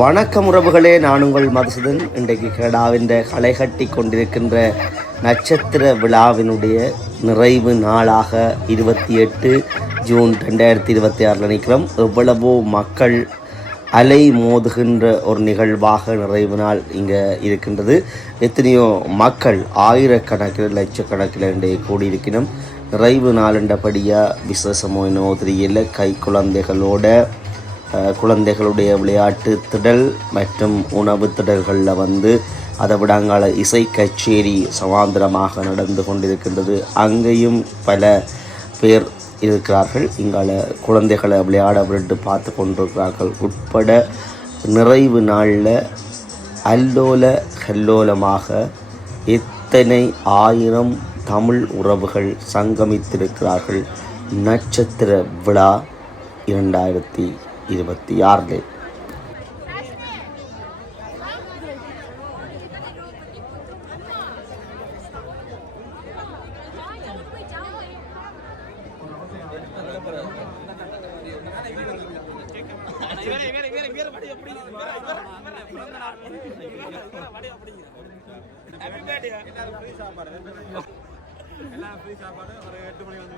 வணக்கம் உறவுகளே, நான் உங்கள் மதுசூதன். இன்றைக்கு கனடாவின் களை கட்டி கொண்டிருக்கின்ற நட்சத்திர விழாவினுடைய நிறைவு நாளாக 28 ஜூன் 2026 நினைக்கிறோம். எவ்வளவோ மக்கள் அலை மோதுகின்ற ஒரு நிகழ்வாக நிறைவு நாள் இங்கே இருக்கின்றது. எத்தனையோ மக்கள் ஆயிரக்கணக்கில் லட்சக்கணக்கில் இன்றைய கூடியிருக்கணும். நிறைவு நாளண்டபடியாக விசேஷமோ தெரியல. கை குழந்தைகளுடைய விளையாட்டு திடல் மற்றும் உணவு திடல்களில் அதை விட அங்கால இசை கச்சேரி சமாந்திரமாக நடந்து கொண்டிருக்கின்றது. அங்கேயும் பல பேர் இருக்கிறார்கள். இங்கால குழந்தைகளை விளையாட விட்டு பார்த்து கொண்டிருக்கிறார்கள். உட்பட நிறைவு நாளில் அல்லோல கல்லோலமாக எத்தனை ஆயிரம் தமிழ் உறவுகள் சங்கமித்திருக்கிறார்கள். நட்சத்திர விழா 2026. எல்லாம் ஃப்ரீ சாப்பாடு ஒரு 8 மணி வந்து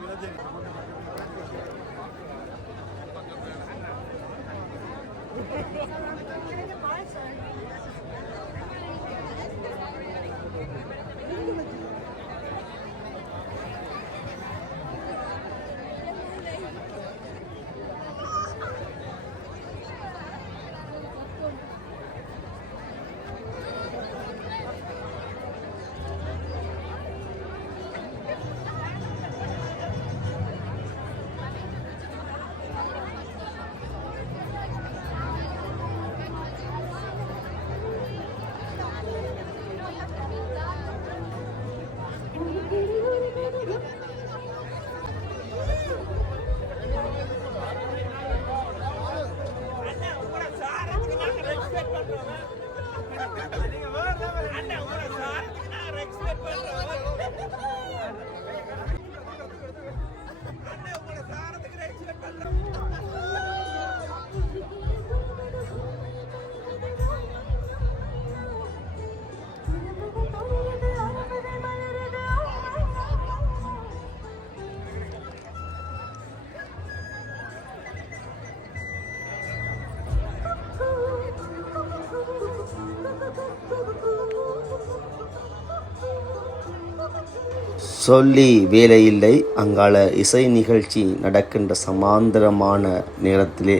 சொல்லி வேலையில்லை. அங்கால இசை நிகழ்ச்சி நடக்கின்ற சமாந்தரமான நேரத்திலே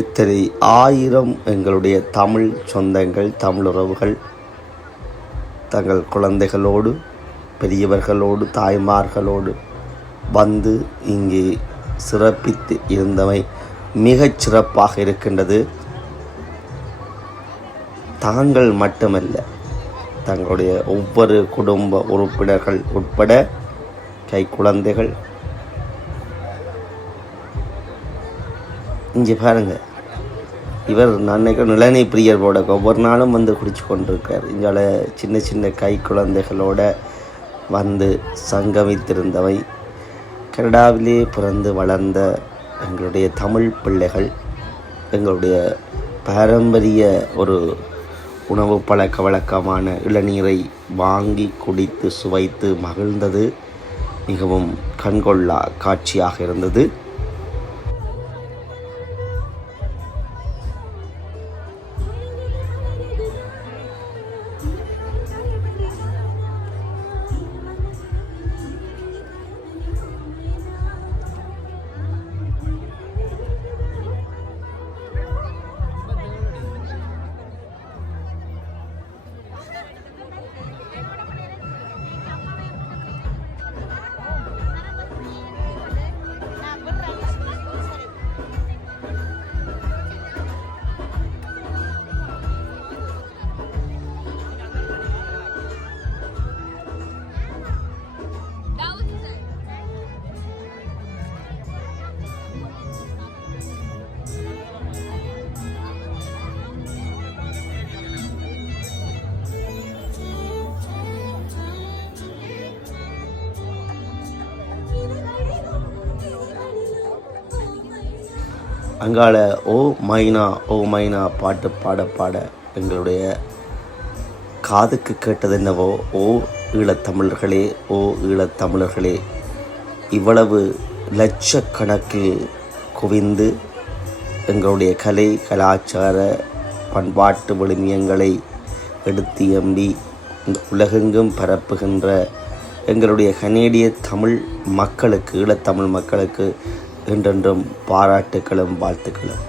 இத்தனை ஆயிரம் எங்களுடைய தமிழ் சொந்தங்கள், தமிழுறவுகள் தங்கள் குழந்தைகளோடு, பெரியவர்களோடு, தாய்மார்களோடு வந்து இங்கே சிறப்பித்து இருந்தவை மிகச் சிறப்பாக இருக்கின்றது. தாங்கள் மட்டுமல்ல, தங்களுடைய ஒவ்வொரு குடும்ப உறுப்பினர்கள் உட்பட கை குழந்தைகள். இங்கே பாருங்க, இவர் நன்னைக்கு நிலனை பிரியர் போட ஒவ்வொரு நாளும் வந்து குடிச்சு கொண்டிருக்கார். இங்கால சின்ன சின்ன கை குழந்தைகளோட வந்து சங்கமித்திருந்தவை கனடாவிலே பிறந்து வளர்ந்த எங்களுடைய தமிழ் பிள்ளைகள். எங்களுடைய பாரம்பரிய ஒரு உணவு பழக்க வழக்கமான இளநீரை வாங்கி குடித்து சுவைத்து மகிழ்ந்தது மிகவும் கண்கொள்ளா காட்சியாக இருந்தது. அங்கால ஓ மைனா ஓ மைனா பாட்டு பாட பாட எங்களுடைய காதுக்கு கேட்டது என்னவோ, ஓ ஈழத்தமிழர்களே, ஓ ஈழத்தமிழர்களே, இவ்வளவு லட்சக்கணக்கில் குவிந்து எங்களுடைய கலை கலாச்சார பண்பாட்டு விழுமியங்களை எடுத்து எம்பி இந்த உலகெங்கும் பரப்புகின்ற எங்களுடைய கனேடிய தமிழ் மக்களுக்கு, ஈழத்தமிழ் மக்களுக்கு என்றென்றும் பாராட்டுக்களும் வாழ்த்துக்களும்.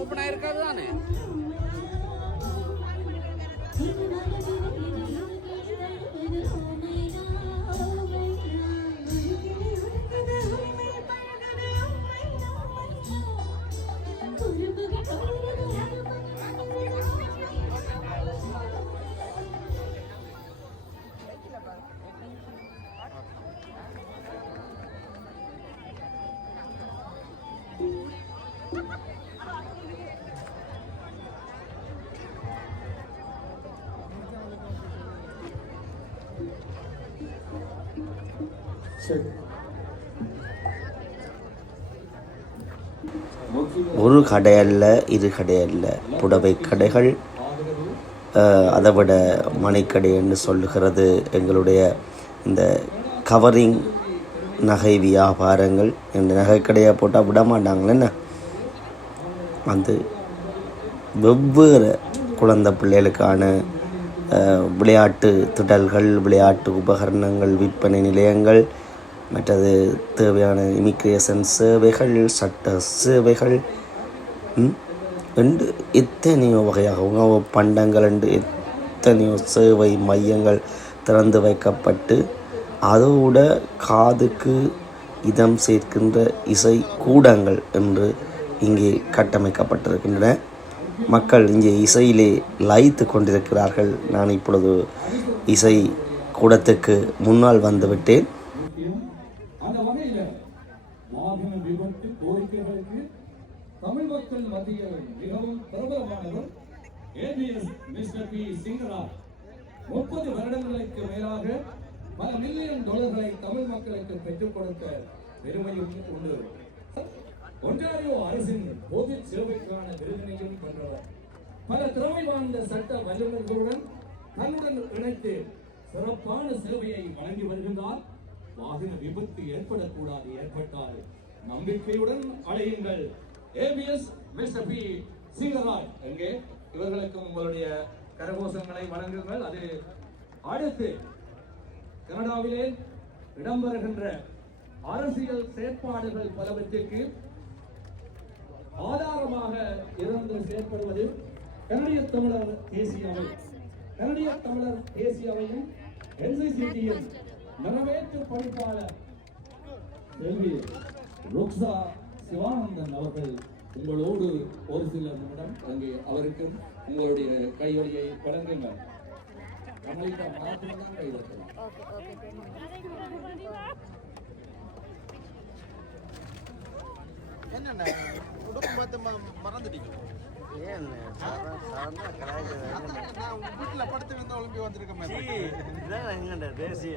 ஓப்பன் ஆயிருக்காது தானே. ஒரு கடையல்ல, இரு கடையல்ல, புடவை கடைகள், அதை விட மணிக்கடை என்று சொல்லுகிறது எங்களுடைய இந்த கவரிங் நகை வியாபாரங்கள். இந்த நகைக்கடையை போட்டால் விட மாட்டாங்களே என்ன. வந்து வெவ்வேறு குழந்தை பிள்ளைகளுக்கான விளையாட்டு திடல்கள், விளையாட்டு உபகரணங்கள் விற்பனை நிலையங்கள், மற்றது தேவையான இமிக்ரேஷன் சேவைகள், சட்ட சேவைகள் என்று எத்தனையோ வகையாக உணவு பண்டங்கள் என்று எத்தனையோ சேவை மையங்கள் திறந்து வைக்கப்பட்டு அதோட காதுக்கு இதம் சேர்க்கின்ற இசை கூடங்கள் என்று இங்கே கட்டமைக்கப்பட்டிருக்கின்றன. மக்கள் இங்கே இசையிலே லயித்து கொண்டிருக்கிறார்கள். நான் இப்பொழுது இசை கூடத்துக்கு முன்னால் வந்துவிட்டேன். அந்த வகையில் வாகன விபத்து கோரிக்கைகளுக்கு தமிழ் மக்கள் மத்தியில் மிகவும் பிரபலமானவர் ஏபிஎஸ் மிஸ்டர் பி சிங்கராஜ். 30 வருடங்களுக்கு மேலாக பல மில்லியன் டாலர்களை தமிழ் மக்களுக்கு பெற்றுக் கொடுத்த பெருமையும் உண்டு. ஒன்றாரியோ அரசின் பொது சேவைக்கான விருதினையும் பெற்றவர். பல திறமை வாய்ந்த சட்ட வல்லுநர்களுடன் தன்னுடன் இணைத்து சிறப்பான சேவையை வழங்கி வருகின்றார். வாகன விபத்து ஏற்படக்கூடாது, ஏற்பட்டால் நம்பிக்கையுடன் அழையுங்கள் ஏபிஎஸ் மிஸ்டர் பி சிங்கராஜ். எங்கே இவர்களுக்கும் உங்களுடைய கரகோஷங்களை வழங்குங்கள். அது அடுத்து கனடாவிலே இடம்பெறுகின்ற அரசியல் செயற்பாடுகள் பலவற்றிற்கு ஆதாரமாக இருந்து செயற்படுவது கனடிய தமிழர் தேசிய அவை. கனடிய தமிழர் தேசிய அவையும் NCCT-யின் நிறைவேற்று பணிப்பாளர் செல்வி ருக்ஸா சிவானந்தன் அவர்கள் உங்களோடு ஒரு சில நிமிடம் அங்கே அவருக்கும் உங்களுடைய கையொலியை வழங்குங்கள். அமெரிக்கா மாத்திரம்தான் கை வைக்கலாம். என்னென்ன குடும்பம் பார்த்து மறந்துட்டீங்க? நான் வீட்டில் படுத்து வந்து ஒலிம்பி வந்திருக்கேன். தேசிய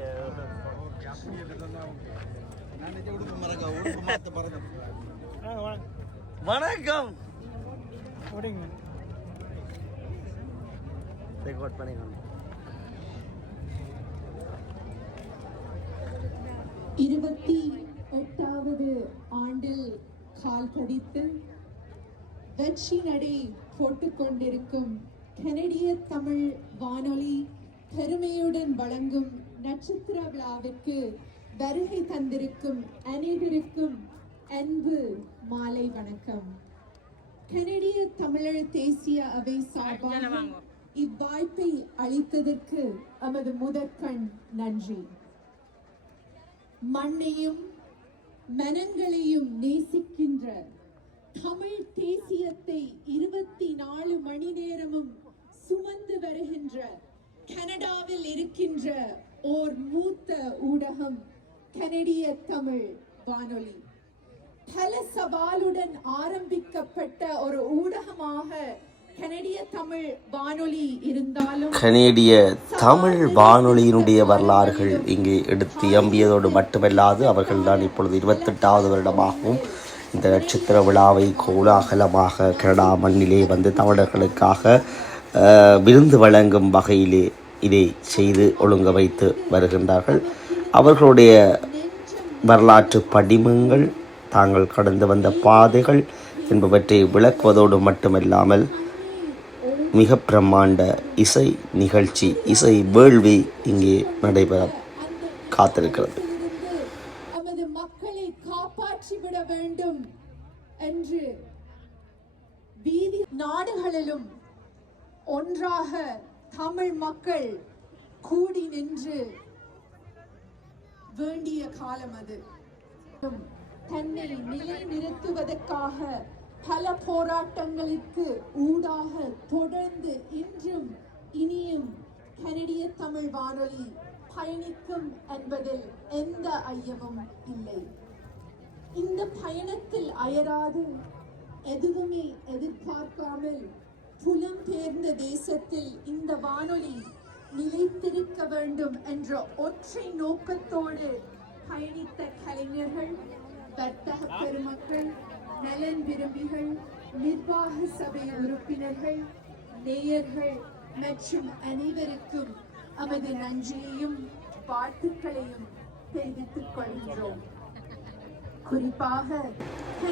நான் நிஜ உடுப்பு மறக்க உடுப்பு மாற்ற மறந்து. வணக்கம். ரெக்கார்ட் பண்ணிக்கணும். 28வது ஆண்டில் கால் பதித்து வெற்றி நடை போட்டுக் கொண்டிருக்கும் கனடிய தமிழ் வானொலி பெருமையுடன் வழங்கும் நட்சத்திர விழாவிற்கு வருகை தந்திருக்கும் அனைவருக்கும் அன்பு மாலை வணக்கம். கனடிய தமிழர் தேசிய அவை சார்பாக இவ்வாய்ப்பை அளித்ததற்கு நமது முதற்கண் நன்றி. மண்ணையும் மனங்களையும் நேசிக்கின்ற தமிழ் தேசியத்தை 24 மணி நேரமும் சுமந்து வருகின்ற கனடாவில் இருக்கின்ற ஓர் மூத்த ஊடகம் கனடிய தமிழ் வானொலி பல சவாலுடன் ஆரம்பிக்கப்பட்ட ஒரு ஊடகமாக கனடிய தமிழ் வானொலி இருந்தாலும் கனேடிய தமிழ் வானொலியினுடைய வரலாறுகள் இங்கே எடுத்து எம்பியதோடு மட்டுமல்லாது அவர்கள்தான் இப்பொழுது 28வது வருடமாகவும் இந்த நட்சத்திர விழாவை கோலாகலமாக கனடா மண்ணிலே வந்து தமிழர்களுக்காக விருந்து வழங்கும் வகையிலே இதை செய்து ஒழுங்க வைத்து வருகின்றார்கள். அவர்களுடைய வரலாற்று படிமங்கள், தாங்கள் கடந்து வந்த பாதைகள் என்பவற்றை விளக்குவதோடு மட்டுமல்லாமல் மிக பிரம்மாண்ட இசை நிகழ்ச்சி, இசை வேள்வி இங்கே நடைபெற காத்திருக்கிறது. நமது மக்களை காப்பாற்றிவிட வேண்டும் என்று வீதி நாடுகளிலும் ஒன்றாக தமிழ் மக்கள் கூடி நின்று வேண்டிய காலம் அது. தன்னை நிலைநிறுத்துவதற்காக பல போராட்டங்களுக்கு ஊடாக தொடர்ந்து இன்றும் இனியும் கனடிய தமிழ் வானொலி பயணிக்கும் என்பதில் எந்த ஐயமும் இல்லை. இந்த பயணத்தில் அயராது எதுவுமே எதிர்பார்க்காமல் புலம்பெயர்ந்த தேசத்தில் இந்த வானொலி நிலைத்திருக்க வேண்டும் என்ற ஒற்றை நோக்கத்தோடு பயணித்த கலைஞர்கள், வர்த்தக பெருமக்கள், நலன் விரும்பிகள், நிர்வாக சபை உறுப்பினர்கள், நேயர்கள் மற்றும் அனைவருக்கும் நமது நன்றியையும் வாழ்த்துக்களையும் தெரிவித்துக் கொள்கிறோம். குறிப்பாக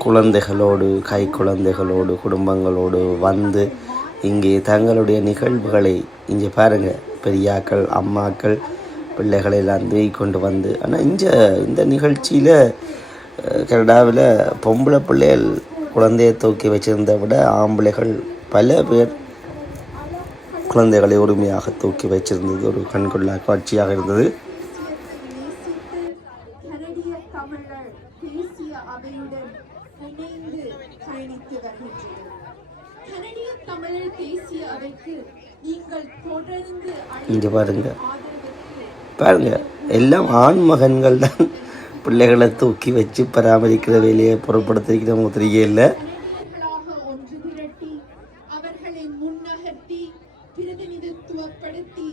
குழந்தைகளோடு, கை குழந்தைகளோடு, குடும்பங்களோடு வந்து இங்கே தங்களுடைய நிகழ்வுகளை இங்கே பாருங்கள், பெரியாக்கள், அம்மாக்கள், பிள்ளைகளை எல்லாம் தூக்கி கொண்டு வந்து. ஆனால் இந்த நிகழ்ச்சியில் கனடாவில் பொம்பளை பிள்ளைகள் குழந்தையை தூக்கி வச்சிருந்த விட ஆம்பளைகள் பல பேர் குழந்தைகளை உரிமையாக தூக்கி வச்சிருந்தது ஒரு கண்கொள்ளா காட்சியாக இருந்தது. கனடிய தமிழர் தேசிய அவையுடன் இணைந்து பயணித்து வருகின்றனர். கனடிய தமிழர் தேசிய அவைக்கு நீங்கள் தொடர்ந்து இங்கே பாருங்க எல்லாம் ஆண் மகன்கள் தான் பிள்ளைகளை தூக்கி வச்சு பராமரிக்கிற வேலையை பொருட்படுத்திருக்கிற முத்திரிகை இல்லை. ஒன்று திரட்டி அவர்களை முன்னகர்த்தி பிரதிநிதித்துவப்படுத்தி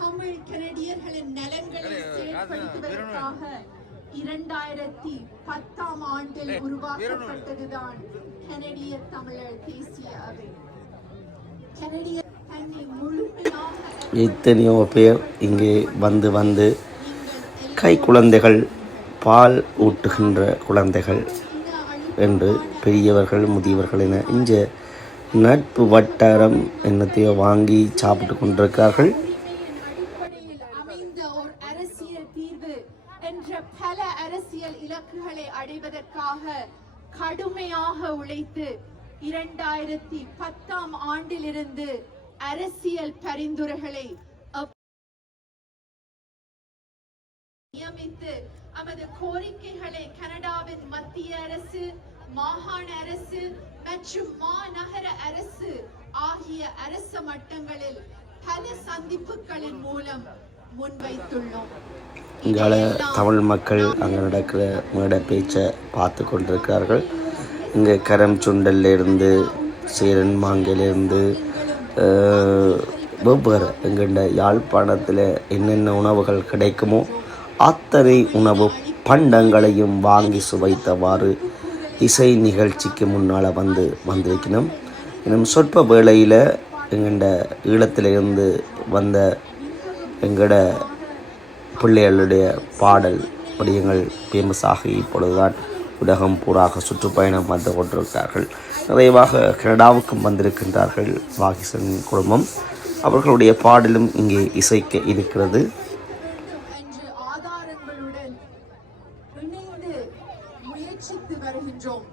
தமிழ் கனடியர்களின் நலன்களை செயல்படுத்துவதற்காக 2010ஆம் ஆண்டில் உருவாக்கப்பட்டதுதான் கனடிய தமிழர் தேசிய அவை. கனடிய தன்னை முழுமையாக எத்தனையோ பேர் இங்கே வந்து கை குழந்தைகள், பால் ஊட்டுகின்ற குழந்தைகள் என்று பெரியவர்கள், முதியவர்கள் என இங்கே நட்பு வட்டாரம் என்னத்தையோ வாங்கி சாப்பிட்டு கொண்டிருக்கிறார்கள். அமைந்த ஒரு அரசியல் தீர்வு என்ற பல அரசியல் இலக்குகளை அடைவதற்காக கடுமையாக உழைத்து 2010ஆம் ஆண்டிலிருந்து அரசியல் பரிந்துரைகளை நியமித்து நமது கோரிக்கைகளை கனடாவின் மத்திய அரசு, மாகாண அரசு மற்றும் மாநகர அரசு ஆகிய அரச மட்டங்களில் பல சந்திப்புகளின் மூலம் முன்வைத்துள்ளோம். இங்கால தமிழ் மக்கள் அங்கே நடக்கிற மேடை பேச்சை பார்த்து கொண்டிருக்கிறார்கள். இங்கே கரம் சுண்டல்லிருந்து, சேரன் மாங்கையிலிருந்து வெவ்வேறு எங்கள்ட யாழ்ப்பாணத்தில் என்னென்ன உணவுகள் கிடைக்குமோ அத்தனை உணவு பண்டங்களையும் வாங்கி சுவைத்தவாறு இசை நிகழ்ச்சிக்கு முன்னால் வந்திருக்கணும். இன்னும் சொற்ப வேளையில் எங்கள்ட ஈழத்திலிருந்து வந்த எங்களோட பிள்ளைகளுடைய பாடல் படியங்கள் ஃபேமஸாக இப்பொழுதுதான் உலகம் பூராக சுற்றுப்பயணம் வந்து கொண்டிருக்கிறார்கள். நிறைவாக கனடாவுக்கும் வந்திருக்கின்றார்கள் வாகிசன் குடும்பம். அவர்களுடைய பாடலும் இங்கே இசைக்க இருக்கிறது. ஆதாரங்களுடன் இணைந்து முயற்சித்து வருகின்றோம்.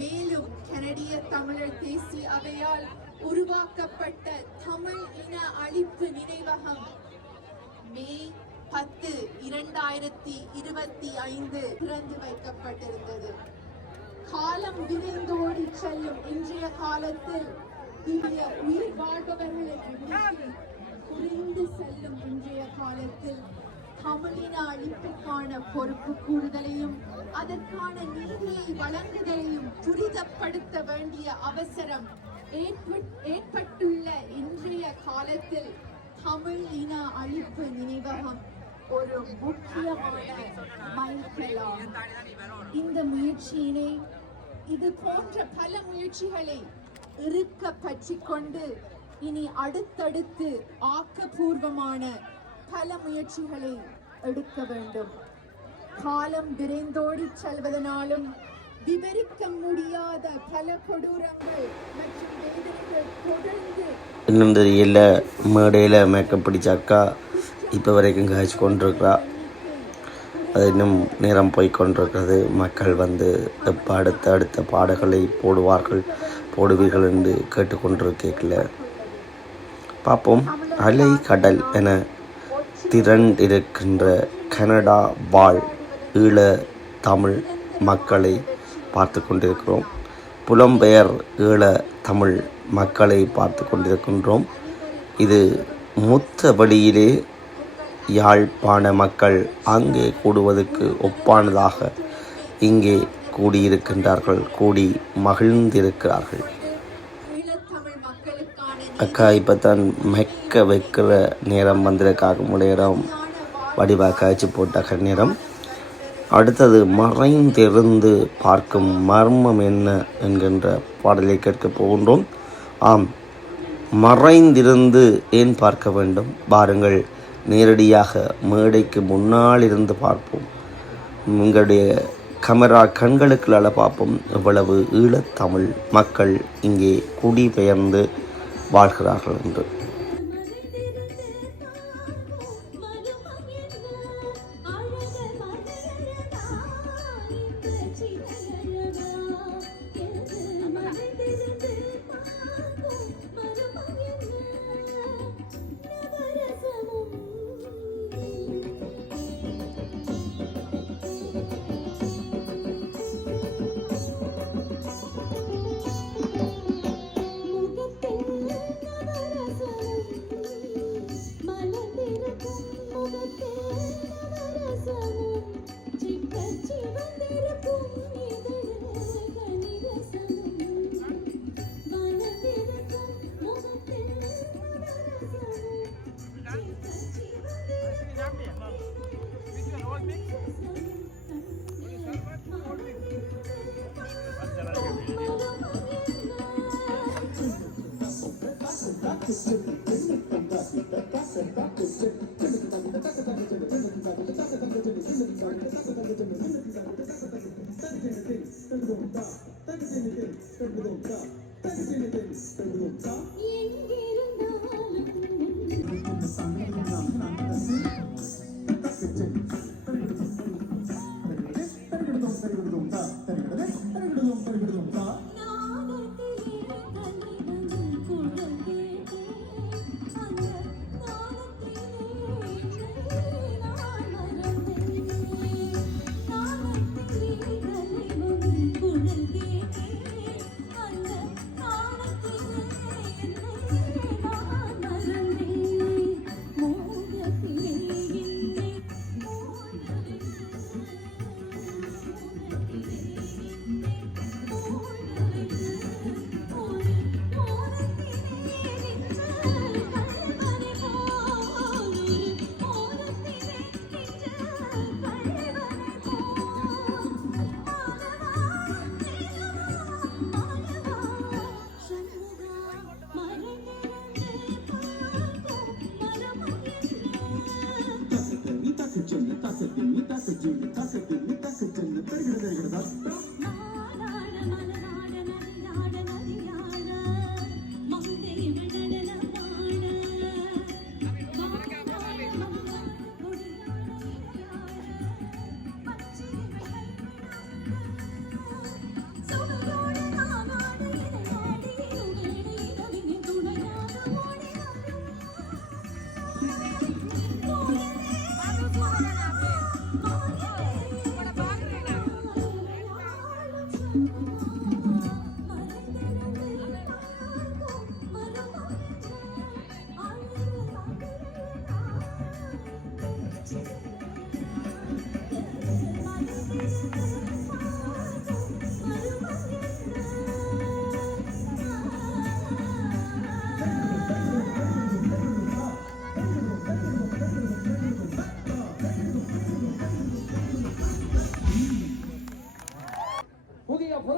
மேலும் கனடிய தமிழர் தேசிய அவையால் உருவாக்கப்பட்ட தமிழ் இன அழிப்பு நினைவகம் மே 10, 2025 திறந்து வைக்கப்பட்டிருந்தது. காலம் விரைந்தோடி செல்லும் இன்றைய காலத்தில் உயிர் வாழ்பவர்களின் எண்ணிக்கை குறைந்து செல்லும் இன்றைய காலத்தில் தமிழின அழிப்புக்கான பொறுப்பு கூறுதலையும் அதற்கான நீதியை வழங்குதலையும் துரிதப்படுத்த வேண்டிய அவசரம் ஏற்பட்டுள்ள இன்றைய காலத்தில் தமிழ் இன அழிப்பு நினைவகம் ஒரு முக்கியமான மைல்கல்லாகும். இந்த முயற்சியினை இது போன்ற பல முயற்சிகளை இறுக்க பற்றிக் கொண்டு இனி அடுத்தடுத்து ஆக்கப்பூர்வமான பல முயற்சிகளை எடுக்க வேண்டும். காலம் விரைந்தோடி செல்வதனாலும் விவரிக்க முடியாத பல கொடூரங்கள் மற்றும் வேதனைகள் தொடர்ந்து இன்னும் தெரியல. மேடையில் மேக்கப் பிடிச்ச அக்கா இப்போ வரைக்கும் காய்ச்சி கொண்டிருக்கிறா. அது இன்னும் நேரம் போய்கொண்டிருக்கிறது. மக்கள் வந்து எப்போ அடுத்த பாடல்களை போடுவீர்கள் என்று கேட்டுக்கொண்டிருக்கல. பார்ப்போம். அலை கடல் என திரண்டிருக்கின்ற கனடா வாழ் ஈழ தமிழ் மக்களை பார்த்து கொண்டிருக்கிறோம். புலம்பெயர் ஈழ தமிழ் மக்களை பார்த்து கொண்டிருக்கின்றோம். இது மொத்தபடியிலே யாழ்ப்பாண மக்கள் அங்கே கூடுவதற்கு ஒப்பானதாக இங்கே கூடியிருக்கின்றார்கள், கூடி மகிழ்ந்திருக்கிறார்கள். அக்கா இப்போ தான் மெக்க வைக்கிற நேரம் வந்திருக்காக நேரம் வடிவாக காய்ச்சி போட்ட நேரம். அடுத்தது மறைந்திருந்து பார்க்கும் மர்மம் என்ன என்கின்ற பாடலை கேட்கப் போகின்றோம். ஆம், மறைந்திருந்து ஏன் பார்க்க வேண்டும்? பாருங்கள், நேரடியாக மேடைக்கு முன்னால் இருந்து பார்ப்போம். உங்களுடைய கேமரா கண்களுக்குள்ளால பார்ப்போம் எவ்வளவு ஈழத்தமிழ் மக்கள் இங்கே குடிபெயர்ந்து வாழ்கிறார்கள் என்று.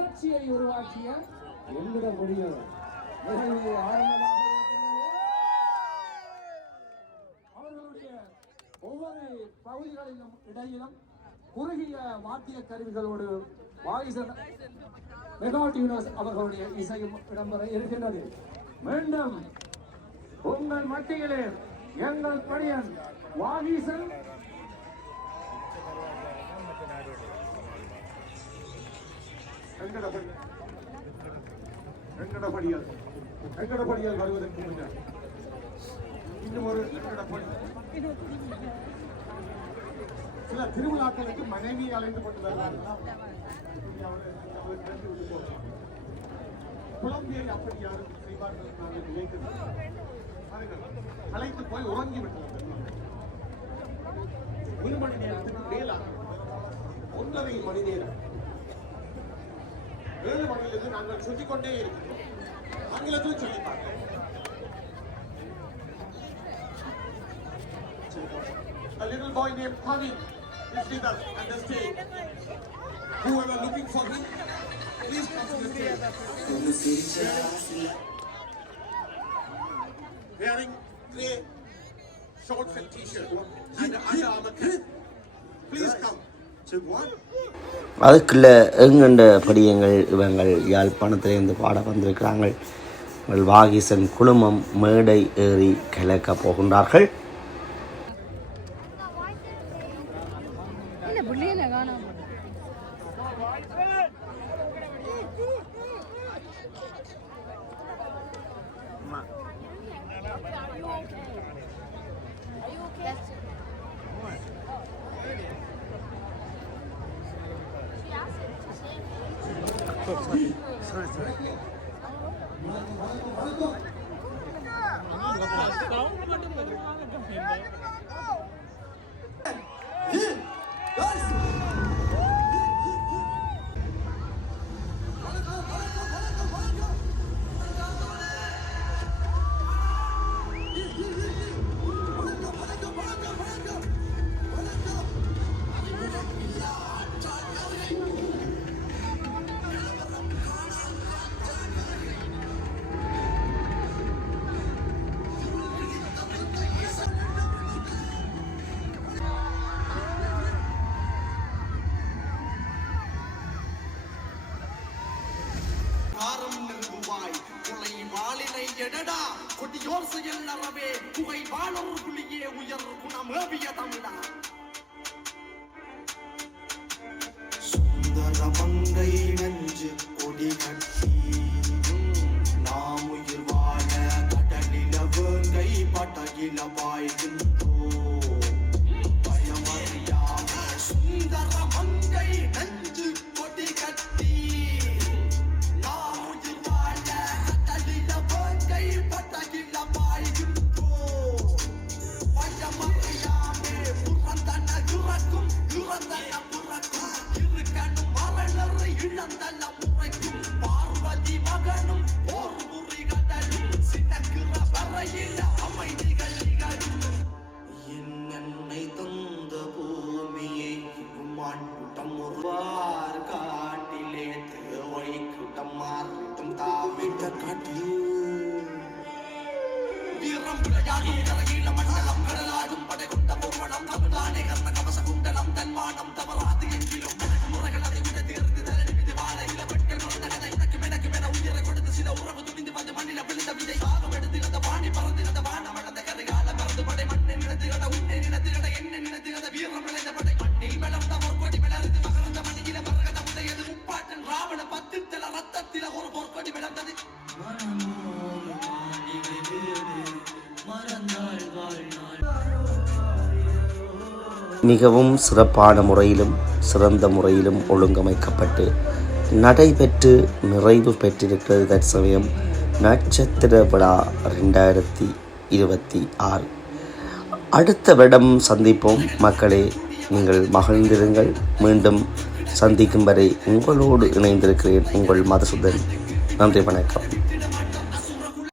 புரட்சியை உருவாக்கிய என்கிற முடியும் ஆரம்பமாக அவர்களுடைய ஒவ்வொரு பகுதிகளிலும் இடையிலும் குறுகிய வாத்திய கருவிகளோடு வாயிசன் மெகாடியூனஸ் அவர்களுடைய இசையும் இடம்பெற இருக்கின்றது. மீண்டும் உங்கள் மத்தியிலே எங்கள் பணியன் வாகீசன் வெங்கடபடியால் வருவதற்கு முன்னர் இன்னும் ஒரு சில திருவிழாக்களுக்கு மனைவி அழைத்து கொண்டு வருவார்கள். குழந்தையை அப்படி யாரும் செய்வார்கள் நாங்கள் நினைக்கிறோம். அழைத்து போய் உறங்கி விட்டோம். 1 மணி நேரத்துக்கு மேலாக 1.5 மணி நேரம் 7 மணியிலிருந்து நாங்கள் சொல்லிக் கொண்டே இருக்கிறோம். ஆங்கிலத்திலும் சொல்லிப்பாங்க. A little boy named Kavin is with us at the stage. Whoever looking for him, please come to the stage. Wearing grey shorts and t-shirt and under armor cap. Please come. அதுக்குள்ள எங்கண்ட படியங்கள் இவங்கள் யாழ்ப்பாணத்திலிருந்து பாட வந்திருக்கிறாங்க. வாகீசன் குழுமம் மேடை ஏறி கலக்க போகின்றார்கள். சுந்தர மங்கை நஞ்சு கொடி கட்டி நாம் உயிர் வாழ கடலில வேங்கை பட்டகில பாய்கின்றோ பயமறியாம சுந்தர மங்கை நஞ்சு கொடி கட்டி நாம் உயிர் வாழ கடலில வேங்கை பட்டகில பாய்கின்றோ பயமறியாம புறந்தன இறக்கும் இறந்தன புறக்கும் இருக்கணும் மரணரை இழந்தன முறைக்கும் பார்வதி மகனும் போர் முறி கடலும் சின்னக்கிற வரையில அமைதிகள் நிகழும் என்னை தந்த பூமியை மாட்டுட்டம் ஒருவார் காட்டிலே தேவை கூட்டம் மாறிட்டும் தாவிட்ட காட்டில் வீரம் விளையாடும் கரையில மண்டலம் கடலாடும் படை கொண்ட பொம்மனம் தமிழ்தானே கர்ண கவச குண்டலம் தன்மானம் தவறாது எங்கிலும் முறைகள் அதை விட தேர்ந்து தலைவிது வாழ இல பெண்கள் மறந்த கதை எனக்கு என உயிரை கொடுத்து சில உறவு துணிந்து வந்து மண்ணில விழுந்த விதை சாகம் எடுத்துகிறத வாணி பறந்துகிறத வானம் வளர்ந்த கரைகால பறந்து படை மண்ணை நினைத்துகிறத உன்னை நினைத்துகிறத என்ன நினைத்துகிறத வீரம் விளைந்த படை மண்ணில் மலர்ந்த பொற்கொடி மலர்ந்து மகர்ந்த மணியில மரகத உடையது முப்பாட்டன் ராவண 10 தல ரத்தத்தில ஒரு பொற்கொடி விளந்தது மிகவும் சிறப்பான முறையிலும் சிறந்த முறையிலும் ஒழுங்கமைக்கப்பட்டு நடைபெற்று நிறைவு பெற்றிருக்கிறது தற்சமயம் நட்சத்திர விழா 2026. அடுத்த வருடம் சந்திப்போம் மக்களே. நீங்கள் மகிழ்ந்திருங்கள். மீண்டும் சந்திக்கும் வரை உங்களோடு இணைந்திருக்கிறேன் உங்கள் மதுசூதன். நன்றி, வணக்கம்.